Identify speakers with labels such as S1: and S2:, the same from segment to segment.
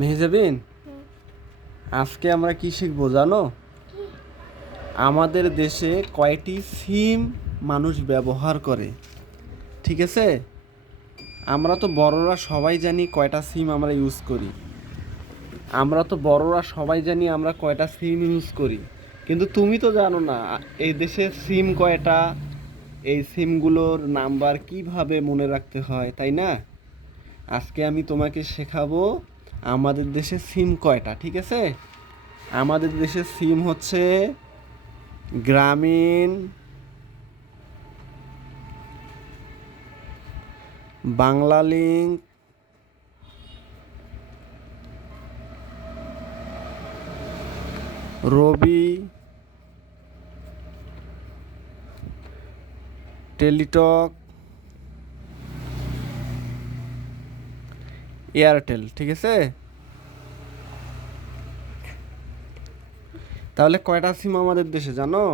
S1: মেহজাবিন আজকে আমরা কি শিখব জানো? আমাদের দেশে কয়টি সিম মানুষ ব্যবহার করে ঠিক আছে? আমরা তো বড়রা সবাই জানি কয়টা সিম আমরা ইউজ করি। আমরা তো বড়রা সবাই জানি আমরা কয়টা সিম ইউজ করি। কিন্তু তুমি তো জানো না এই দেশে সিম কয়টা এই সিমগুলোর নাম্বার কীভাবে মনে রাখতে হয় তাই না? আজকে আমি তোমাকে শেখাবো আমাদের দেশে সিম কয়টা, ঠিক আছে? আমাদের দেশে সিম হচ্ছে গ্রামীণ বাংলা লিঙ্ক রবি টেলিটক এয়ারটেল ঠিক আছে? তাহলে কয়টা সিম আমাদের দেশে জানো?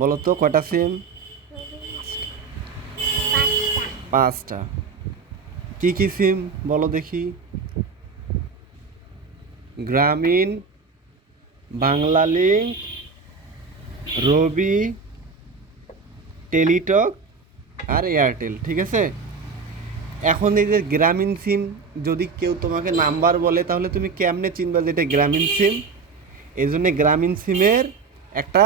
S1: বলো তো কয়টা সিম পাঁচটা। কি কি সিম বলো দেখি? গ্রামীণ বাংলা লিঙ্ক রবি, টেলিটক আর এয়ারটেল, ঠিক আছে? এখন এই যে গ্রামীণ সিম, যদি কেউ তোমাকে নাম্বার বলে, তাহলে তুমি কেমনে চিনবা যে এটা গ্রামীণ সিম? এই জন্যে গ্রামীণ সিমের একটা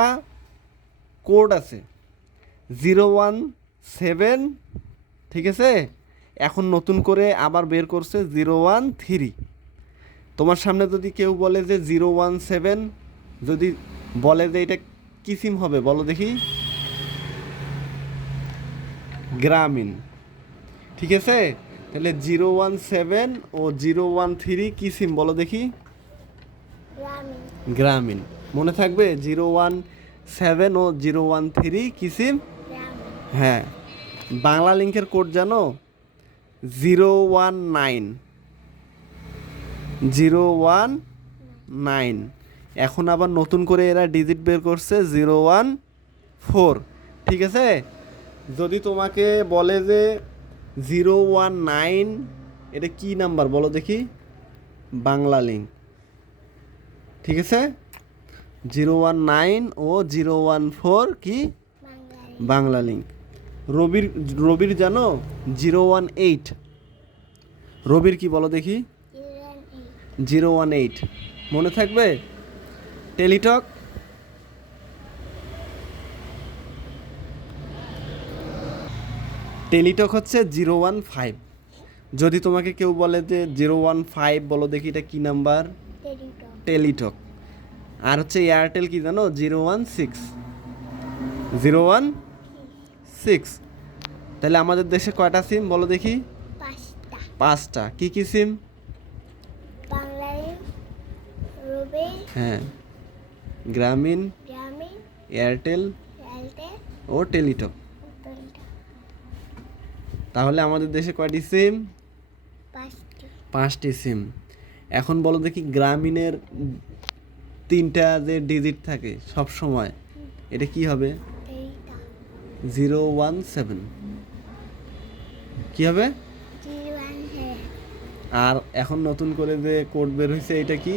S1: কোড আছে। জিরো ওয়ান সেভেন, ঠিক আছে? এখন নতুন করে আবার বের করছে জিরো ওয়ান থ্রি। তোমার সামনে যদি কেউ বলে যে জিরো ওয়ান সেভেন, যদি বলে যে এটা কী সিম হবে, বলো দেখি। গ্রামীণ। ঠিক আছে? তাহলে জিরো ওয়ান সেভেন ও জিরো ওয়ান থ্রি কী সিম বলো দেখি? গ্রামীণ। মনে থাকবে জিরো ওয়ান সেভেন ও জিরো ওয়ান থ্রি কী সিম হ্যাঁ। বাংলা লিঙ্কের কোড জানো? Zero one nine. Zero one nine. এখন আবার নতুন করে এরা ডিজিট বের করছে জিরো ওয়ান ফোর। ঠিক আছে? যদি তোমাকে বলে যে জিরো ওয়ান নাইন, এটা কি নাম্বার বলো দেখি? বাংলা লিঙ্ক ঠিক আছে? জিরো ওয়ান নাইন ও জিরো ওয়ান ফোর কি? বাংলা লিঙ্ক রবির রবির জানো? Zero one eight. রবির কি বলো দেখি? Zero one eight. মনে থাকবে? টেলিটক? টেলিটক হচ্ছে জিরো ওয়ান ফাইভ। যদি তোমাকে কেউ বলে যে জিরো ওয়ান ফাইভ বলো দেখি এটা কি নাম্বার? টেলিটক। আর হচ্ছে এয়ারটেল কি জানো? Zero one six. Zero one six. তাহলে আমাদের দেশে কয়টা সিম বলো দেখি?
S2: পাঁচটা।
S1: কি কি সিম? হ্যাঁ। গ্রামীণ এয়ারটেল। ও টেলিটক। তাহলে আমাদের দেশে কয়টি সিম?
S2: পাঁচটি।
S1: সিম। এখন বলো দেখি গ্রামীণের তিনটা যে ডিজিট থাকে সব সময় এটা কি হবে? Zero one seven. কি হবে? আর এখন নতুন করে যে কোড বের হয়েছে এটা কি?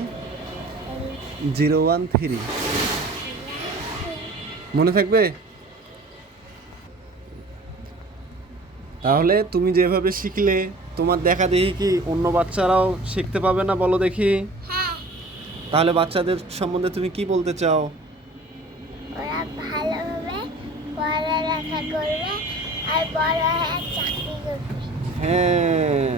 S1: Zero one three. মনে থাকবে? তাহলে তুমি যেভাবে শিখলে তোমার দেখা দেখি কি অন্য বাচ্চারাও শিখতে পাবে না বলো দেখি?
S2: হ্যাঁ।
S1: তাহলে বাচ্চাদের সম্বন্ধে তুমি কি বলতে চাও?
S2: ওরা ভালোভাবে পড়ালেখা করবে আর বড় হয়ে চাকরি করবে।
S1: হ্যাঁ।